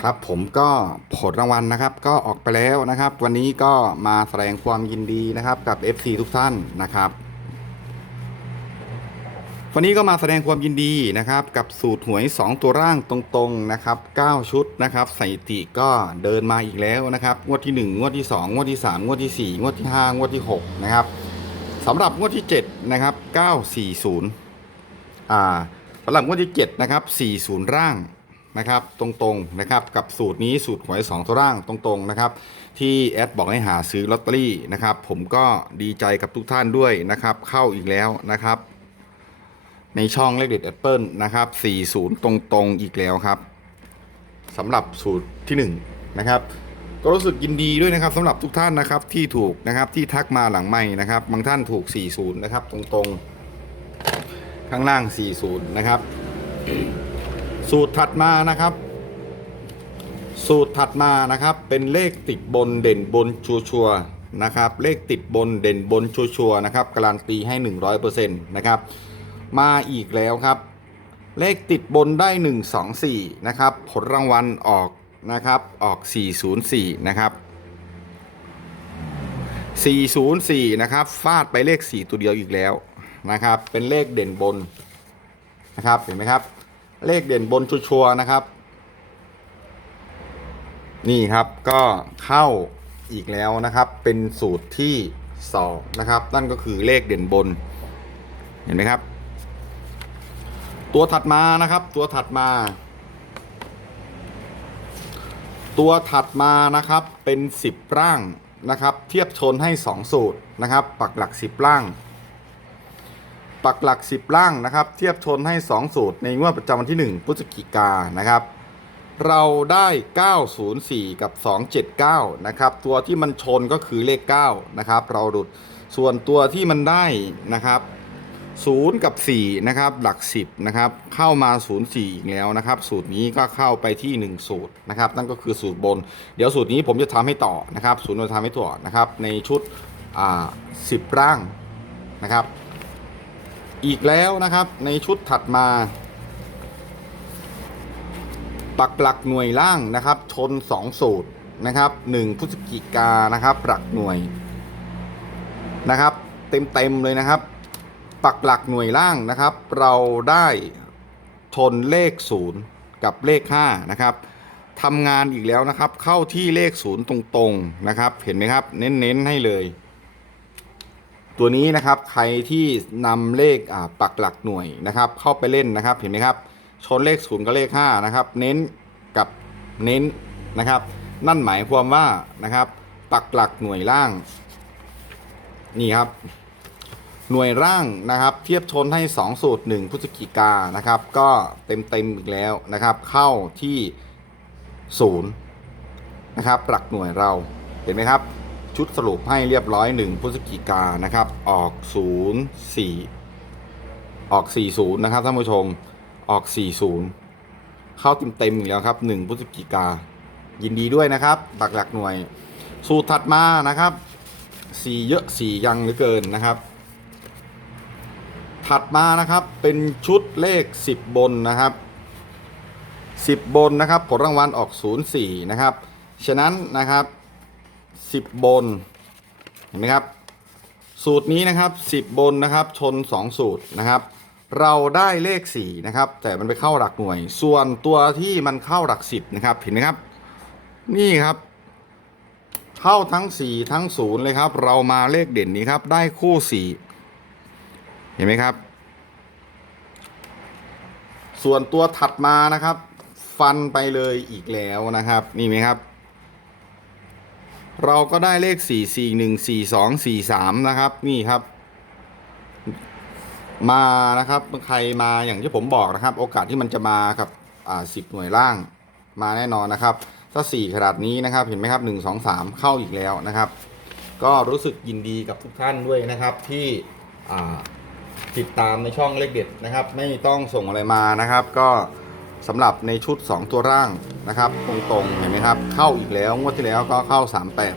ครับผมก็ผลรางวัลนะครับ ก็ออกไปแล้วนะครับ วันนี้ก็มาแสดงความยินดีนะครับกับ FC ทุกท่านนะครับ วันนี้ก็มาแสดงความยินดีนะครับ กับสูตรหวย 2 ตัวร่างตรงๆนะครับ 9 ชุดนะครับสถิติก็เดินมาอีกแล้วนะครับงวดที่ 1 งวดที่ 2 งวดที่ 3 งวดที่ 4 งวดที่ 5 งวดที่ 6 นะครับสำหรับงวดที่ 7 นะครับ 940 อ่าสำหรับงวดที่ 7 นะครับ 40 ร่าง นะครับตรงๆนะครับกับสูตรนี้สูตรหวย2ตัวร่างตรงๆนะครับที่แอดบอกให้หาซื้อลอตเตอรี่นะครับผมก็ดีใจกับทุกท่านด้วยนะครับเข้าอีกแล้วนะครับ ในช่องเลขเด็ดแอปเปิลนะครับ40 ตรงๆอีกแล้วครับสำหรับสูตรที่ 1 นะครับก็รู้สึกยินดีด้วยนะครับสำหรับทุกท่านนะครับที่ถูกนะครับที่ทักมาหลังไม่นะครับบางท่านถูก 40 นะครับตรงๆ ข้างล่าง 40 นะครับ สูตรถัดมานะครับ สูตรถัดมานะครับ เป็นเลขติดบนเด่นบนชัวร์ๆนะครับ เลขติดบนเด่นบนชัวร์ๆนะครับ การันตีให้ 100%นะครับ มาอีกแล้วครับ เลขติดบนได้ 1 2 4 นะครับ ผลรางวัลออกนะครับ ออก 404 นะครับ 404 นะครับ ฟาดไปเลข 4 ตัวเดียวอีกแล้วนะครับ เป็นเลขเด่นบนนะครับ เห็นไหมครับ เลขเด่นบนชัวร์นะครับ นี่ครับก็เข้าอีกแล้วนะครับ เป็นสูตรที่2นะครับ นั่นก็คือเลขเด่นบน เห็นไหมครับ ตัวถัดมานะครับ ตัวถัดมา ตัวถัดมานะครับเป็น10ร่างนะครับ เทียบชนให้2สูตรนะครับ ปักหลัก10ร่าง ปักหลัก 10ร่างนะครับ เทียบชนให้ 2 สูตร ในงวดประจำวันที่ 1พฤศจิกานะครับ เราได้ 904 กับ 279 นะครับ ตัวที่มันชนก็คือเลข 9 นะครับ เราดุดส่วนตัวที่มันได้นะครับ0 กับ 4 นะครับ หลัก 10 นะครับ เข้ามา 0 4 อีกแล้วนะครับ สูตรนี้ก็เข้าไปที่ 1 สูตรนะครับ นั่นก็คือสูตรบน เดี๋ยวสูตรนี้ผมจะทำให้ต่อนะครับ สูตรเราทำให้ต่อนะครับ ในชุดอ่า10 ร่างนะครับ อีกแล้วนะครับในชุดถัดมา ปักหลักหน่วยล่างนะครับ ชน 2 สูตรนะครับ1พฤศจิกานะครับหลักหน่วยนะครับ เต็มเต็มๆเลยนะครับ ปักหลักหน่วยล่างนะครับ เราได้ชนเลข 0 กับเลข5นะครับทำงานอีกแล้วนะครับ เข้าที่เลข 0 ตรงๆนะครับ เห็นไหมครับ เน้นๆให้เลย ตัวนี้นะครับใครที่นำเลขปักหลักหน่วยนะครับ เข้าไปเล่นนะครับเห็นไหมครับชนเลข0กับเลข5นะครับ เน้นกับเน้นนะครับ นั่นหมายความว่านะครับ ปักหลักหน่วยล่าง นี่ครับ หน่วยร่างนะครับ เทียบชนให้ 2 สูตร 1พฤศจิกานะครับ ก็เต็มเต็มอีกแล้วนะครับ เข้าที่0นะครับหลักหน่วยเราเห็นไหมครับ ชุดสรุปให้เรียบร้อย 1พฤศจิกานะครับ ออก 0 4 ออก 40 นะครับท่านผู้ชมออก 40 เข้าเต็มเต็มๆอีกแล้วครับ 1พฤศจิกา ยินดีด้วยนะครับปักหลักหน่วย สูตรถัดมานะครับสีเยอะสียังเหลือเกินนะครับ ถัดมานะครับเป็นชุดเลข 10 บนนะครับ10 บนนะครับ ผลรางวัลออก 04 นะครับ ฉะนั้นนะครับ 10บนเห็นไหมครับ สูตรนี้นะครับ10บนนะครับ ชน2สูตรนะครับ เราได้เลข4นะครับ แต่มันไปเข้าหลักหน่วย ส่วนตัวที่มันเข้าหลัก10นะครับเห็นไหมครับ นี่ครับ เข้าทั้ง4ทั้ง0เลยครับ เรามาเลขเด่นนี้ครับ ได้คู่4เห็นไหมครับ ส่วนตัวถัดมานะครับ ฟันไปเลยอีกแล้วนะครับ นี่ไหมครับ เราก็ได้เลข 4 4 1 4 2 4 3 นะครับ นี่ครับ มานะครับ ใครมาอย่างที่ผมบอกนะครับ โอกาสที่มันจะมากับอ่า10หน่วยล่างมาแน่นอนนะครับ ถ้า 4 ขนาดนี้นะครับ เห็นไหมครับ 1 2 3 เข้าอีกแล้วนะครับ ก็รู้สึกยินดีกับทุกท่านด้วยนะครับที่อ่าติดตามในช่องเลขเด็ดนะครับ ไม่ต้องส่งอะไรมานะครับ ก็ สำหรับในชุด 2 ตัวร่างนะครับ ตรงๆเห็นไหมครับ เข้าอีกแล้วงวดที่แล้วก็เข้า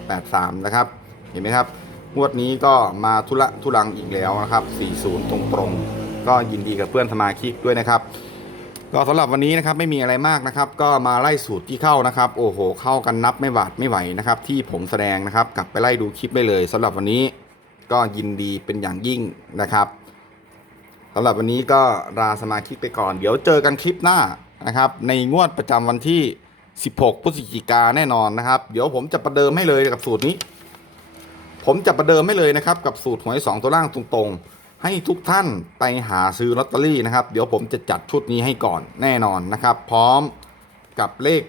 3883 นะครับ เห็นไหมครับ งวดนี้ก็มาทุละทุลังอีกแล้วนะครับ 40 ตรงๆ ก็ยินดีกับเพื่อนสมาชิกด้วยนะครับ ก็สำหรับวันนี้นะครับไม่มีอะไรมากนะครับ ก็มาไล่สูตรที่เข้านะครับ โอ้โห เข้ากันนับไม่หวาดไม่ไหวนะครับ ที่ผมแสดงนะครับกลับไปไล่ดูคลิปได้เลยสำหรับวันนี้ก็ยินดีเป็นอย่างยิ่งนะครับสำหรับวันนี้ก็ลาสมาชิกไปก่อน เดี๋ยวเจอกันคลิปหน้า นะครับ ในงวดประจำวันที่ 16 พฤศจิกาแน่นอนนะครับ เดี๋ยวผมจะประเดิมให้เลยกับสูตรนี้ ผมจะประเดิมให้เลยนะครับ กับสูตรหวยสองตัวล่างตรงๆ ให้ทุกท่านไปหาซื้อลอตเตอรี่นะครับ เดี๋ยวผมจะจัดชุดนี้ให้ก่อนแน่นอนนะครับ พร้อมกับเลข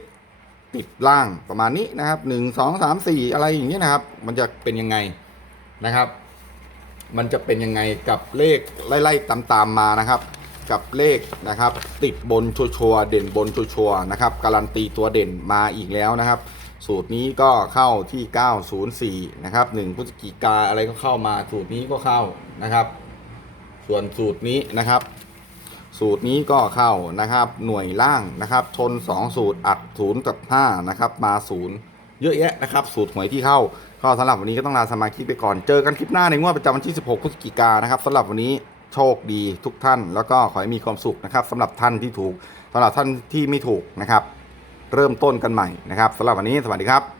ติดล่างประมาณนี้นะครับหนึ่งสองสามสี่อะไรอย่างเงี้ยนะครับ มันจะเป็นยังไงนะครับ มันจะเป็นยังไงกับเลขไล่ๆตามๆมานะครับ กับเลขนะครับ ติดบนชัวร์ๆเด่นบนชัวร์ๆนะครับ การันตีตัวเด่นมาอีกแล้วนะครับ สูตรนี้ก็เข้าที่ 904 นะครับ1พฤศจิกาอะไรก็เข้ามา สูตรนี้ก็เข้านะครับ ส่วนสูตรนี้นะครับ สูตรนี้ก็เข้านะครับ หน่วยล่างนะครับ ชน 2 สูตรอัด0กับ5นะครับ มา0เยอะแยะนะครับ สูตรหวยที่เข้าก็สำหรับวันนี้ก็ต้องลาสมาชิกไปก่อน เจอกันคลิปหน้าในงวดประจำวันที่ 16 พฤศจิกายนนะครับสำหรับวันนี้ โชคดีทุกท่าน แล้วก็ขอให้มีความสุขนะครับสำหรับท่านที่ถูกสำหรับท่านที่ไม่ถูกนะครับ เริ่มต้นกันใหม่นะครับสำหรับวันนี้สวัสดีครับ